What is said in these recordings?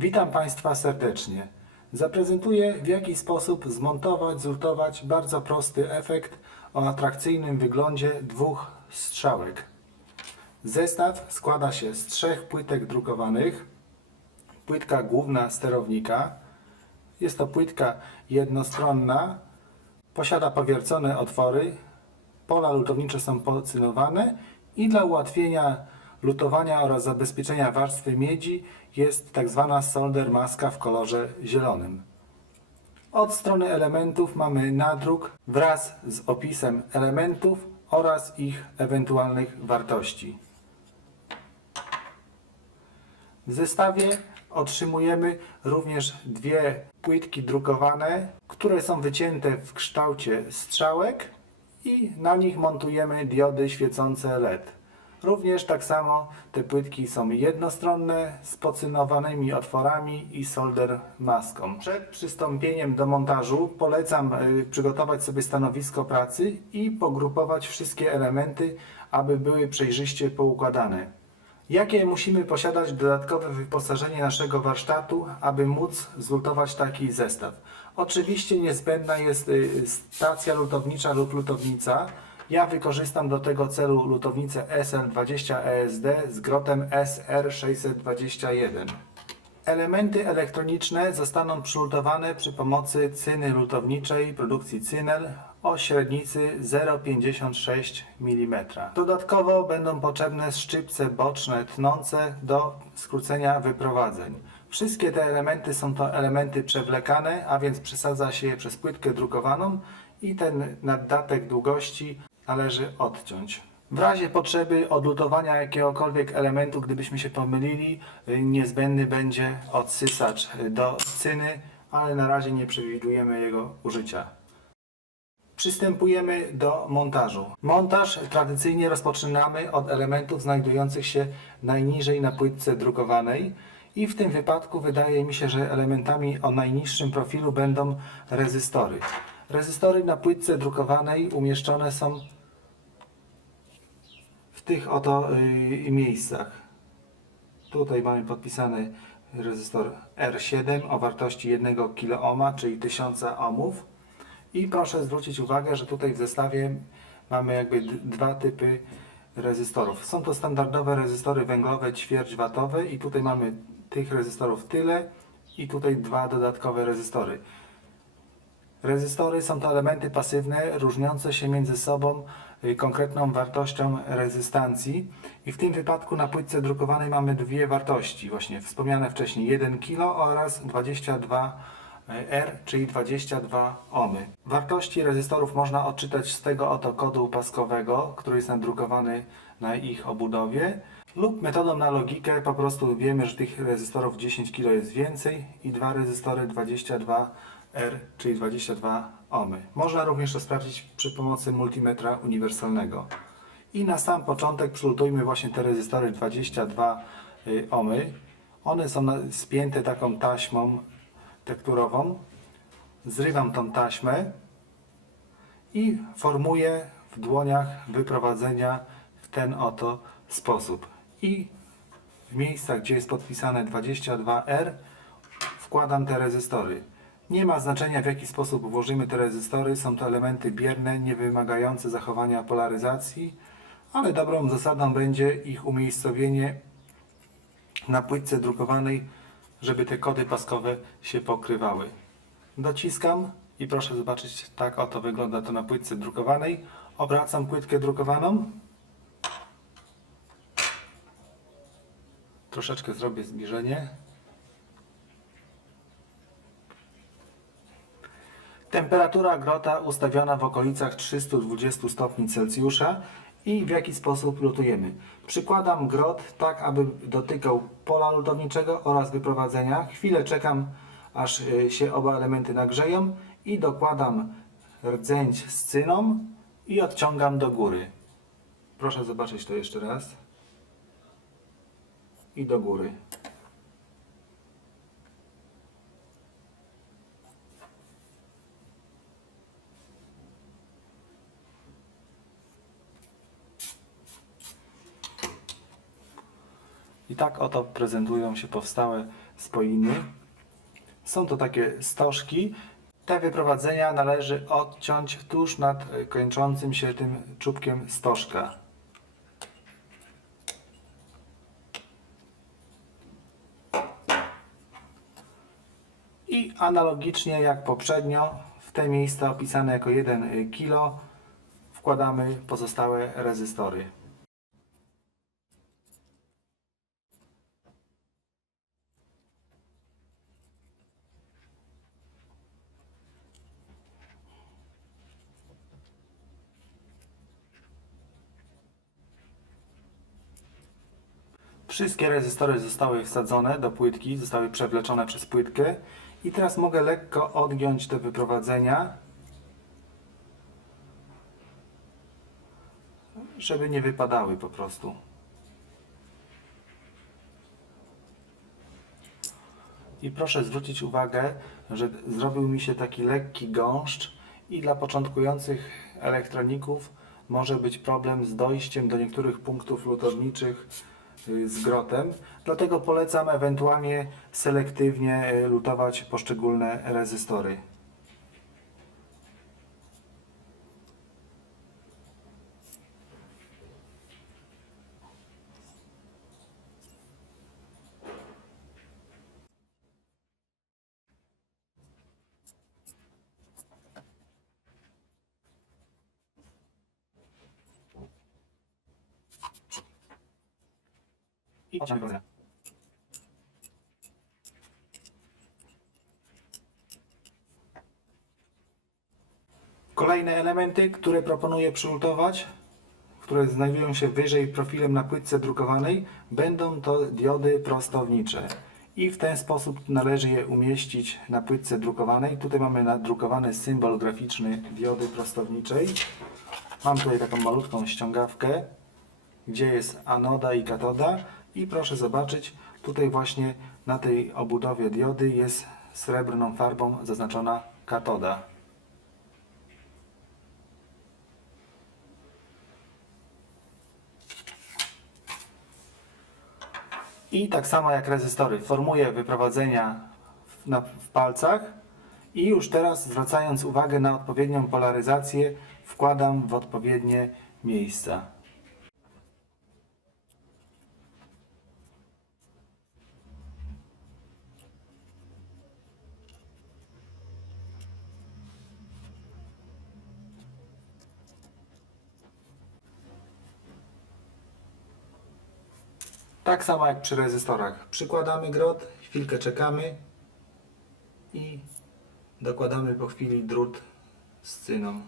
Witam Państwa serdecznie. Zaprezentuję w jaki sposób zmontować, zlutować bardzo prosty efekt o atrakcyjnym wyglądzie dwóch strzałek. Zestaw składa się z trzech płytek drukowanych. Płytka główna sterownika. Jest to płytka jednostronna. Posiada powiercone otwory. Pola lutownicze są pocynowane i dla ułatwienia lutowania oraz zabezpieczenia warstwy miedzi jest tak zwana solder maska w kolorze zielonym. Od strony elementów mamy nadruk wraz z opisem elementów oraz ich ewentualnych wartości. W zestawie otrzymujemy również dwie płytki drukowane, które są wycięte w kształcie strzałek i na nich montujemy diody świecące LED. Również tak samo te płytki są jednostronne z pocynowanymi otworami i solder maską. Przed przystąpieniem do montażu polecam y, przygotować sobie stanowisko pracy i pogrupować wszystkie elementy, aby były przejrzyście poukładane. Jakie musimy posiadać dodatkowe wyposażenie naszego warsztatu, aby móc zlutować taki zestaw? Oczywiście niezbędna jest y, stacja lutownicza lub lutownica. Ja wykorzystam do tego celu lutownicę SL20 ESD z grotem SR621. Elementy elektroniczne zostaną przylutowane przy pomocy cyny lutowniczej produkcji Cynel o średnicy 0,56 mm. Dodatkowo będą potrzebne szczypce boczne tnące do skrócenia wyprowadzeń. Wszystkie te elementy są to elementy przewlekane, a więc przesadza się je przez płytkę drukowaną i ten naddatek długości należy odciąć. W razie potrzeby odlutowania jakiegokolwiek elementu, gdybyśmy się pomylili, y, niezbędny będzie odsysacz y, do cyny, ale na razie nie przewidujemy jego użycia. Przystępujemy do montażu. Montaż tradycyjnie rozpoczynamy od elementów znajdujących się najniżej na płytce drukowanej i w tym wypadku wydaje mi się, że elementami o najniższym profilu będą rezystory. Rezystory na płytce drukowanej umieszczone są tych oto y, miejscach. Tutaj mamy podpisany rezystor R7 o wartości 1 kΩ, czyli 1000 ohmów. I proszę zwrócić uwagę, że tutaj w zestawie mamy jakby dwa typy rezystorów. Są to standardowe rezystory węglowe ćwierćwatowe i tutaj mamy tych rezystorów tyle i tutaj dwa dodatkowe rezystory. Rezystory są to elementy pasywne różniące się między sobą konkretną wartością rezystancji. I w tym wypadku na płytce drukowanej mamy dwie wartości, właśnie wspomniane wcześniej 1 kilo oraz 22 R, czyli 22 ohmy. Wartości rezystorów można odczytać z tego oto kodu paskowego, który jest nadrukowany na ich obudowie. Lub metodą na logikę po prostu wiemy, że tych rezystorów 10 kg jest więcej i dwa rezystory 22 R, czyli 22 ohmy. Można również to sprawdzić przy pomocy multimetra uniwersalnego. I na sam początek przylutujmy właśnie te rezystory 22 y, ohmy. One są spięte taką taśmą tekturową. Zrywam tą taśmę i formuję w dłoniach wyprowadzenia w ten oto sposób. I w miejscach, gdzie jest podpisane 22R, wkładam te rezystory. Nie ma znaczenia w jaki sposób włożymy te rezystory, są to elementy bierne, nie wymagające zachowania polaryzacji, ale dobrą zasadą będzie ich umiejscowienie na płytce drukowanej, żeby te kody paskowe się pokrywały. Dociskam i proszę zobaczyć, tak oto wygląda to na płytce drukowanej. Obracam płytkę drukowaną. Troszeczkę zrobię zbliżenie. Temperatura grota ustawiona w okolicach 320 stopni Celsjusza i w jaki sposób lutujemy. Przykładam grot tak, aby dotykał pola lutowniczego oraz wyprowadzenia. Chwilę czekam, aż y, się oba elementy nagrzeją i dokładam rdzęć z cyną i odciągam do góry. Proszę zobaczyć to jeszcze raz. I do góry. Tak oto prezentują się powstałe spoiny. Są to takie stożki. Te wyprowadzenia należy odciąć tuż nad kończącym się tym czubkiem stożka. I analogicznie jak poprzednio, w te miejsca opisane jako 1 kg wkładamy pozostałe rezystory. Wszystkie rezystory zostały wsadzone do płytki, zostały przewleczone przez płytkę i teraz mogę lekko odgiąć te wyprowadzenia, żeby nie wypadały po prostu. I proszę zwrócić uwagę, że zrobił mi się taki lekki gąszcz i dla początkujących elektroników może być problem z dojściem do niektórych punktów lutowniczych z grotem. Dlatego polecam ewentualnie selektywnie y, lutować poszczególne rezystory. Wyprowadzenia. Kolejne elementy, które proponuję przylutować, które znajdują się wyżej profilem na płytce drukowanej, będą to diody prostownicze. I w ten sposób należy je umieścić na płytce drukowanej. Tutaj mamy nadrukowany symbol graficzny diody prostowniczej. Mam tutaj taką malutką ściągawkę, gdzie jest anoda i katoda. I proszę zobaczyć, tutaj właśnie na tej obudowie diody jest srebrną farbą zaznaczona katoda. I tak samo jak rezystory, formuję wyprowadzenia w, na, w palcach i już teraz zwracając uwagę na odpowiednią polaryzację wkładam w odpowiednie miejsca. Tak samo jak przy rezystorach. Przykładamy grot, chwilkę czekamy i dokładamy po chwili drut z cyną.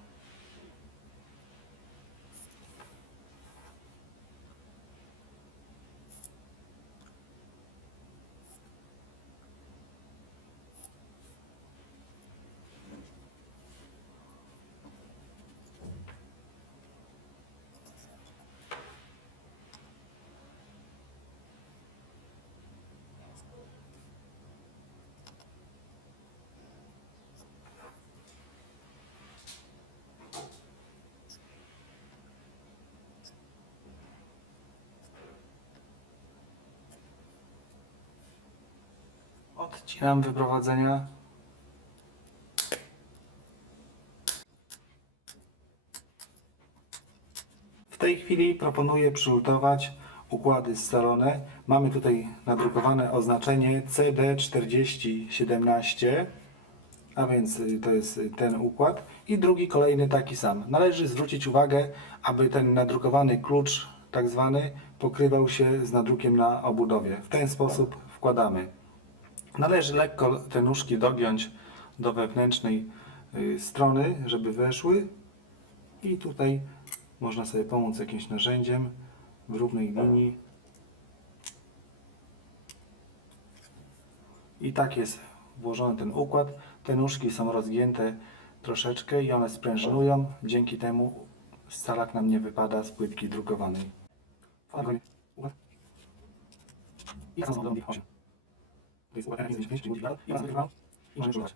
Odcinam wyprowadzenia. W tej chwili proponuję przylutować układy scalone. Mamy tutaj nadrukowane oznaczenie CD4017, a więc y, to jest y, ten układ. I drugi kolejny taki sam. Należy zwrócić uwagę, aby ten nadrukowany klucz tak zwany pokrywał się z nadrukiem na obudowie. W ten sposób wkładamy. Należy lekko te nóżki dogiąć do wewnętrznej y, strony, żeby weszły i tutaj można sobie pomóc jakimś narzędziem w równej linii. I tak jest włożony ten układ. Te nóżki są rozgięte troszeczkę i one sprężynują. Dzięki temu scalak nam nie wypada z płytki drukowanej. I są do 8. To jest układ R595, czyli. I oraz wykrywał. I próbować.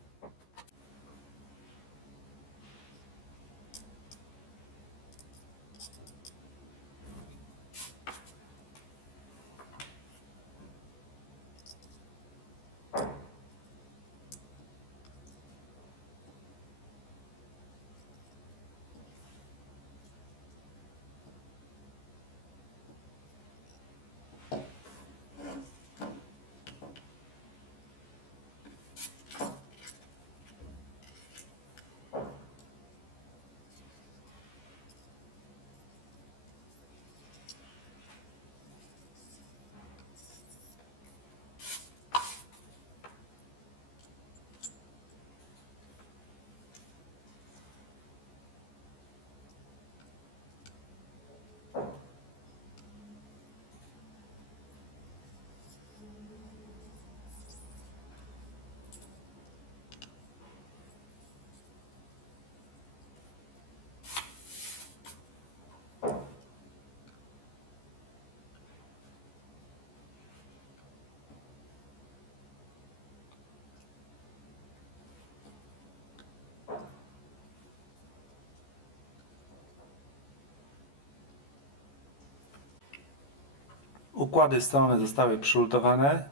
Układy strony zostały przylutowane.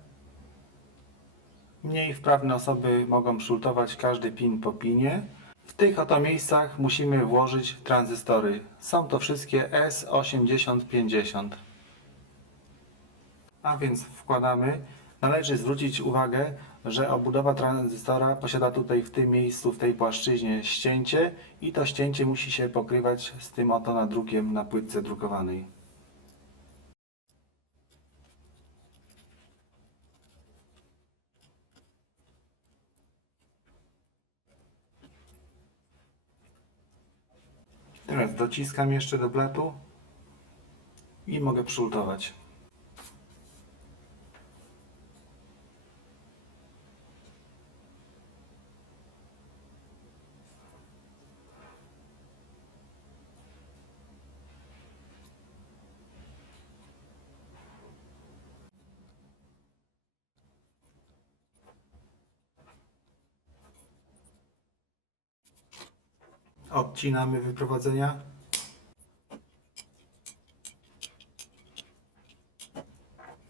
Mniej wprawne osoby mogą przylutować każdy pin po pinie. W tych oto miejscach musimy włożyć tranzystory. Są to wszystkie S8050. A więc wkładamy. Należy zwrócić uwagę, że obudowa tranzystora posiada tutaj w tym miejscu, w tej płaszczyźnie ścięcie i to ścięcie musi się pokrywać z tym oto nadrukiem na płytce drukowanej. Teraz dociskam jeszcze do blatu i mogę przylutować. Odcinamy wyprowadzenia.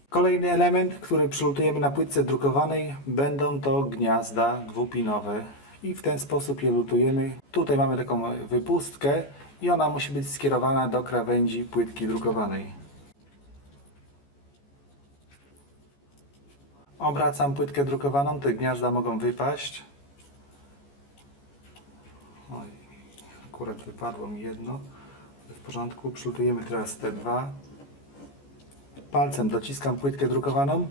Kolejny element, który przylutujemy na płytce drukowanej, będą to gniazda dwupinowe. I w ten sposób je lutujemy. Tutaj mamy taką wypustkę i ona musi być skierowana do krawędzi płytki drukowanej. Obracam płytkę drukowaną, te gniazda mogą wypaść. Akurat wypadło mi jedno. W porządku, przylutujemy teraz te dwa. Palcem dociskam płytkę drukowaną.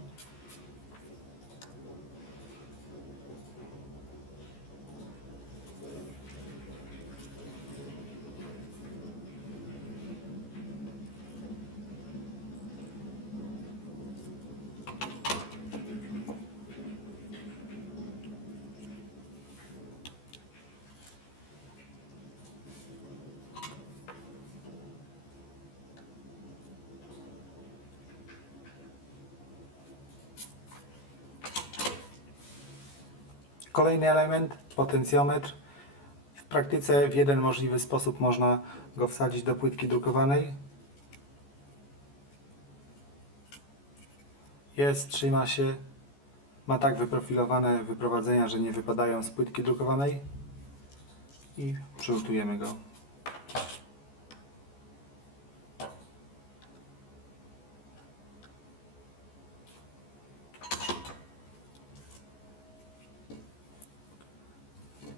Kolejny element, potencjometr. W praktyce w jeden możliwy sposób można go wsadzić do płytki drukowanej. Jest, trzyma się. Ma tak wyprofilowane wyprowadzenia, że nie wypadają z płytki drukowanej. I przylutujemy go.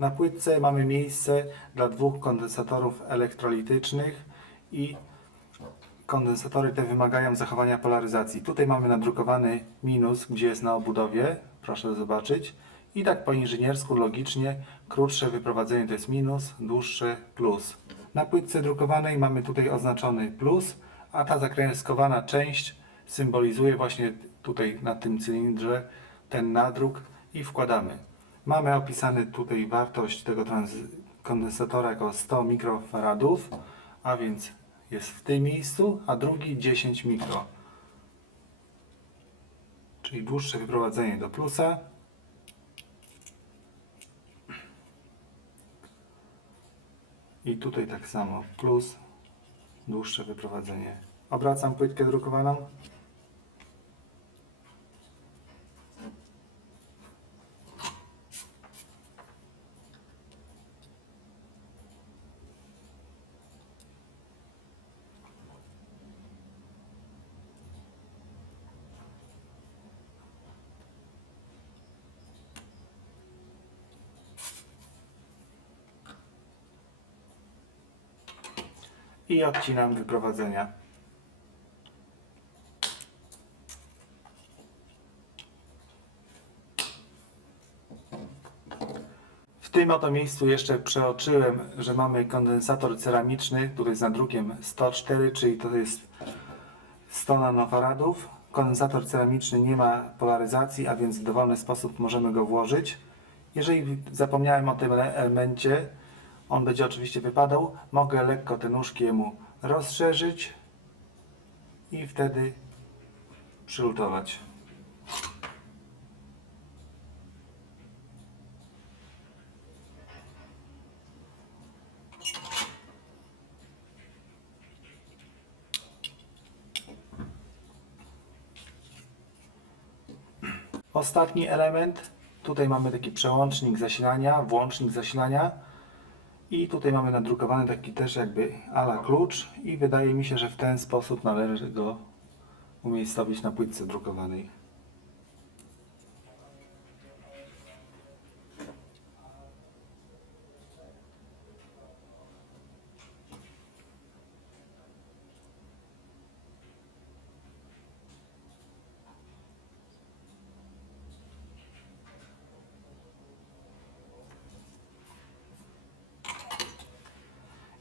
Na płytce mamy miejsce dla dwóch kondensatorów elektrolitycznych i kondensatory te wymagają zachowania polaryzacji. Tutaj mamy nadrukowany minus, gdzie jest na obudowie, proszę zobaczyć. I tak po inżyniersku, logicznie, krótsze wyprowadzenie to jest minus, dłuższe plus. Na płytce drukowanej mamy tutaj oznaczony plus, a ta zakręskowana część symbolizuje właśnie tutaj na tym cylindrze ten nadruk i wkładamy. Mamy opisany tutaj wartość tego kondensatora jako 100 mikrofaradów, a więc jest w tym miejscu, a drugi 10 mikro. Czyli dłuższe wyprowadzenie do plusa. I tutaj tak samo plus, dłuższe wyprowadzenie. Obracam płytkę drukowaną. I odcinam wyprowadzenia. W tym oto miejscu jeszcze przeoczyłem, że mamy kondensator ceramiczny, który jest nadrukiem 104, czyli to jest 100 nanofaradów. Kondensator ceramiczny nie ma polaryzacji, a więc w dowolny sposób możemy go włożyć. Jeżeli zapomniałem o tym ele- elemencie, on będzie oczywiście wypadał, mogę lekko te nóżki jemu rozszerzyć i wtedy przylutować. ostatni element. Tutaj mamy taki przełącznik zasilania, włącznik zasilania. I tutaj mamy nadrukowany taki też jakby ala klucz i wydaje mi się, że w ten sposób należy go umiejscowić na płytce drukowanej.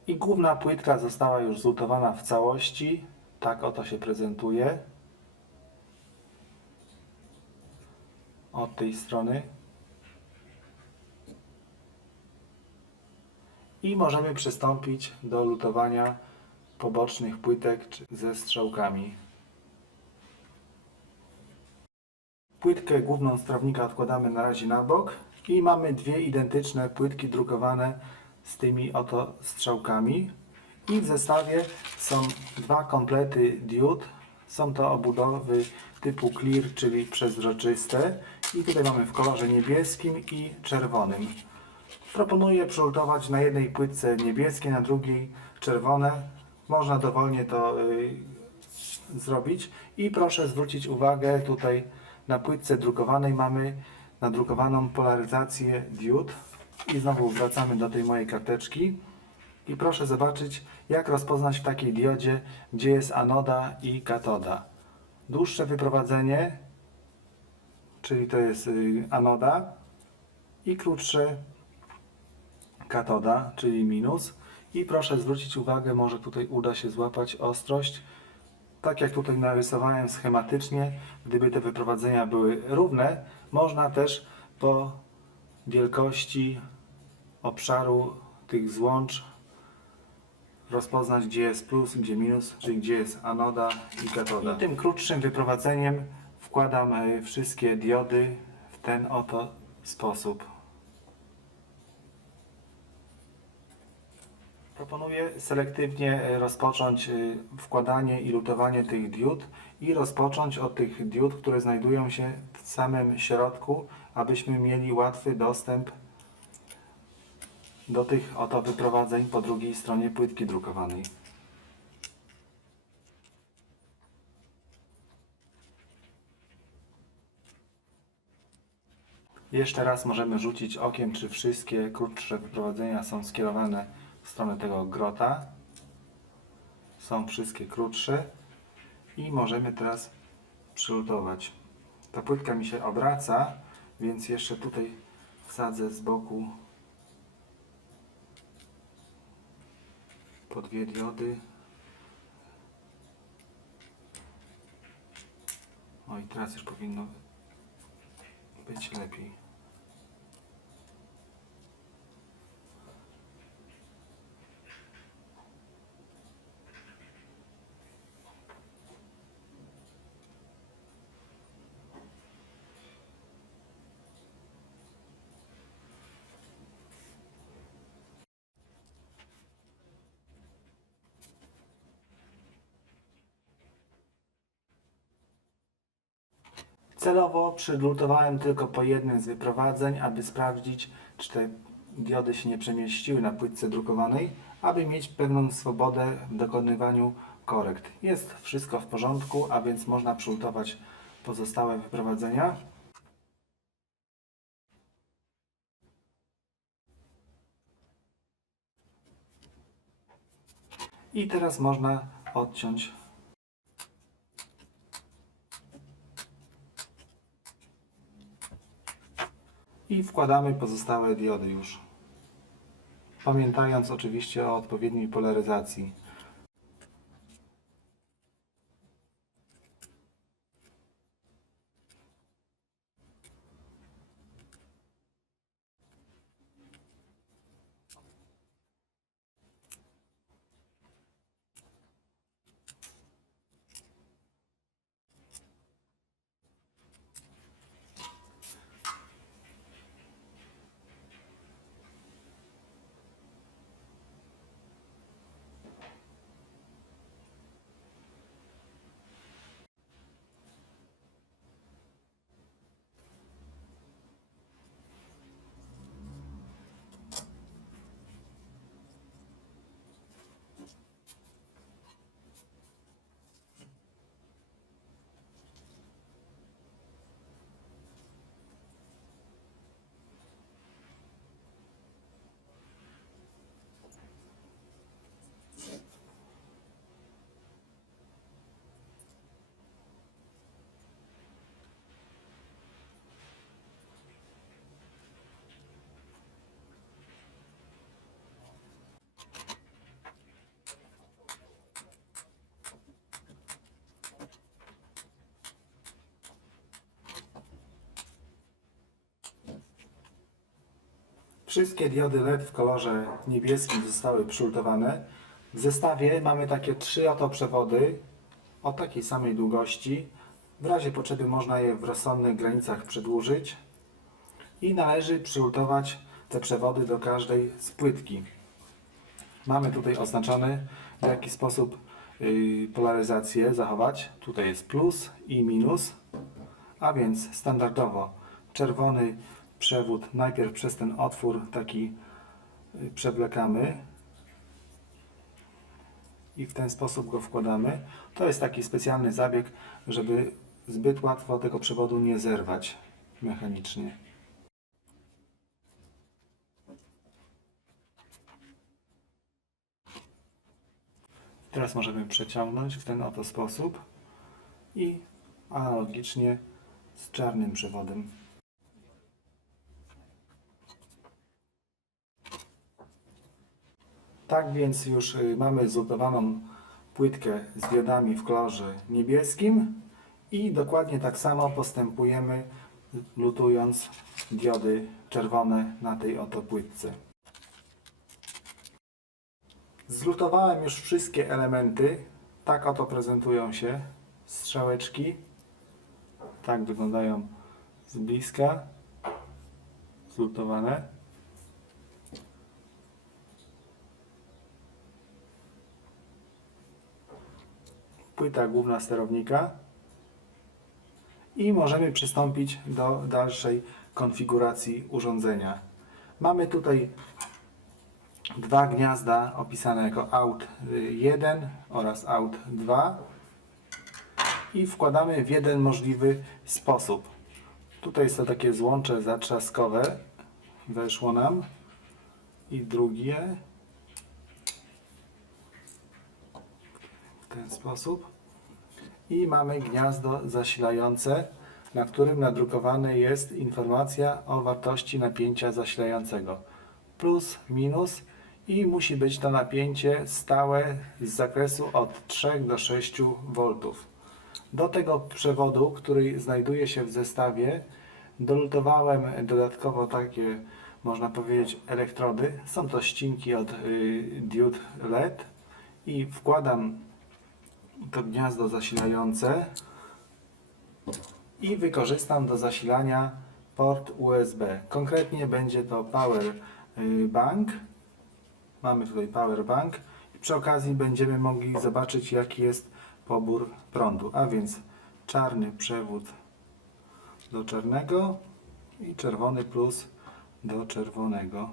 I główna płytka została już zlutowana w całości. Tak oto się prezentuje. Od tej strony. I możemy przystąpić do lutowania pobocznych płytek ze strzałkami. Płytkę główną sterownika odkładamy na razie na bok i mamy dwie identyczne płytki drukowane z tymi oto strzałkami i w zestawie są dwa komplety diod. Są to obudowy typu clear, czyli przezroczyste i tutaj mamy w kolorze niebieskim i czerwonym. Proponuję przylutować na jednej płytce niebieskie, na drugiej czerwone. Można dowolnie to y, zrobić i proszę zwrócić uwagę tutaj na płytce drukowanej mamy nadrukowaną polaryzację diod i znowu wracamy do tej mojej karteczki i proszę zobaczyć jak rozpoznać w takiej diodzie gdzie jest anoda i katoda dłuższe wyprowadzenie czyli to jest y, anoda i krótsze katoda, czyli minus. I proszę zwrócić uwagę, może tutaj uda się złapać ostrość. Tak jak tutaj narysowałem schematycznie, gdyby te wyprowadzenia były równe, można też po wielkości obszaru tych złącz rozpoznać, gdzie jest plus, gdzie minus, czyli gdzie jest anoda i katoda. I tym krótszym wyprowadzeniem wkładam e, wszystkie diody w ten oto sposób. Proponuję selektywnie e, rozpocząć e, wkładanie i lutowanie tych diod i rozpocząć od tych diod, które znajdują się w samym środku, abyśmy mieli łatwy dostęp do tych oto wyprowadzeń po drugiej stronie płytki drukowanej. Jeszcze raz możemy rzucić okiem, czy wszystkie krótsze wyprowadzenia są skierowane w stronę tego grota. Są wszystkie krótsze i możemy teraz przylutować. Ta płytka mi się obraca, więc jeszcze tutaj wsadzę z boku po dwie diody. O i teraz już powinno być lepiej. Celowo przylutowałem tylko po jednym z wyprowadzeń, aby sprawdzić, czy te diody się nie przemieściły na płytce drukowanej, aby mieć pewną swobodę w dokonywaniu korekt. Jest wszystko w porządku, a więc można przylutować pozostałe wyprowadzenia. I teraz można odciąć i wkładamy pozostałe diody już. Pamiętając oczywiście o odpowiedniej polaryzacji. Wszystkie diody LED w kolorze niebieskim zostały przylutowane. W zestawie mamy takie trzy oto przewody o takiej samej długości. W razie potrzeby można je w rozsądnych granicach przedłużyć i należy przylutować te przewody do każdej z płytki. Mamy tutaj oznaczone w jaki sposób yy, polaryzację zachować. Tutaj jest plus i minus, a więc standardowo czerwony przewód najpierw przez ten otwór taki yy, przewlekamy i w ten sposób go wkładamy. To jest taki specjalny zabieg, żeby zbyt łatwo tego przewodu nie zerwać mechanicznie. Teraz możemy przeciągnąć w ten oto sposób i analogicznie z czarnym przewodem. Tak więc już y, mamy zlutowaną płytkę z diodami w kolorze niebieskim i dokładnie tak samo postępujemy lutując diody czerwone na tej oto płytce. Zlutowałem już wszystkie elementy. Tak oto prezentują się strzałeczki. Tak wyglądają z bliska. Zlutowane. Płyta główna sterownika. I możemy przystąpić do dalszej konfiguracji urządzenia. Mamy tutaj dwa gniazda opisane jako out 1 oraz out 2 i wkładamy w jeden możliwy sposób. Tutaj to takie złącze zatrzaskowe, weszło nam i drugie w ten sposób i mamy gniazdo zasilające, na którym nadrukowana jest informacja o wartości napięcia zasilającego plus, minus i musi być to napięcie stałe z zakresu od 3 do 6 V. Do tego przewodu, który znajduje się w zestawie, dolutowałem dodatkowo takie, można powiedzieć, elektrody. Są to ścinki od y, diod LED i wkładam to gniazdo zasilające i wykorzystam do zasilania port USB. Konkretnie będzie to power y, bank. Mamy tutaj power bank przy okazji będziemy mogli zobaczyć jaki jest pobór prądu. A więc czarny przewód do czarnego i czerwony plus do czerwonego.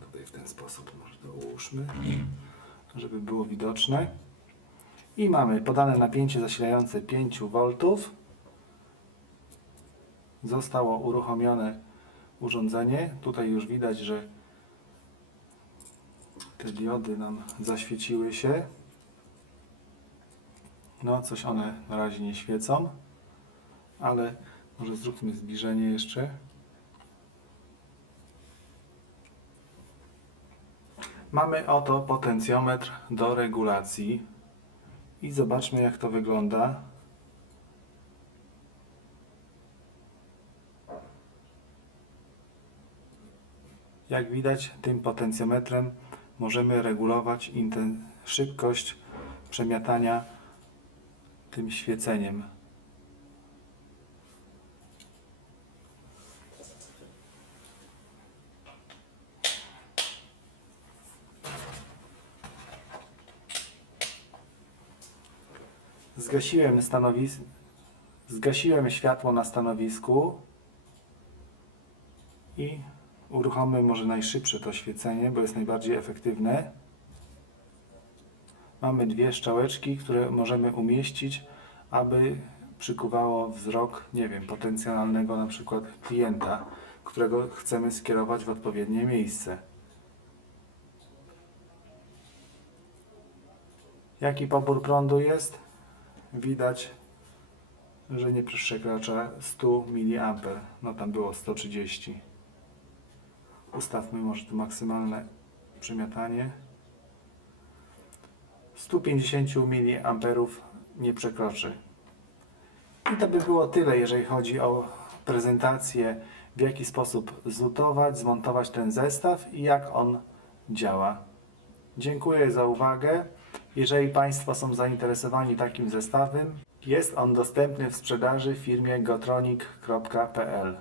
Tutaj w ten sposób może ułóżmy, żeby było widoczne. I mamy podane napięcie zasilające 5 V. Zostało uruchomione urządzenie. Tutaj już widać, że te diody nam zaświeciły się. No, coś one na razie nie świecą, ale może zróbmy zbliżenie jeszcze. Mamy oto potencjometr do regulacji i zobaczmy jak to wygląda. Jak widać tym potencjometrem możemy regulować szybkość przemiatania tym świeceniem. Zgasiłem zgasiłem światło na stanowisku i uruchommy może najszybsze to świecenie, bo jest najbardziej efektywne. Mamy dwie strzałeczki, które możemy umieścić, aby przykuwało wzrok, nie wiem, potencjalnego na przykład klienta, którego chcemy skierować w odpowiednie miejsce. Jaki pobór prądu jest? Widać, że nie przekracza 100 mA. No tam było 130. Ustawmy może tu maksymalne przemiatanie. 150 mA nie przekroczy. I to by było tyle, jeżeli chodzi o prezentację, w jaki sposób zlutować, zmontować ten zestaw i jak on działa. Dziękuję za uwagę. Jeżeli Państwo są zainteresowani takim zestawem, jest on dostępny w sprzedaży w firmie gotronic.pl.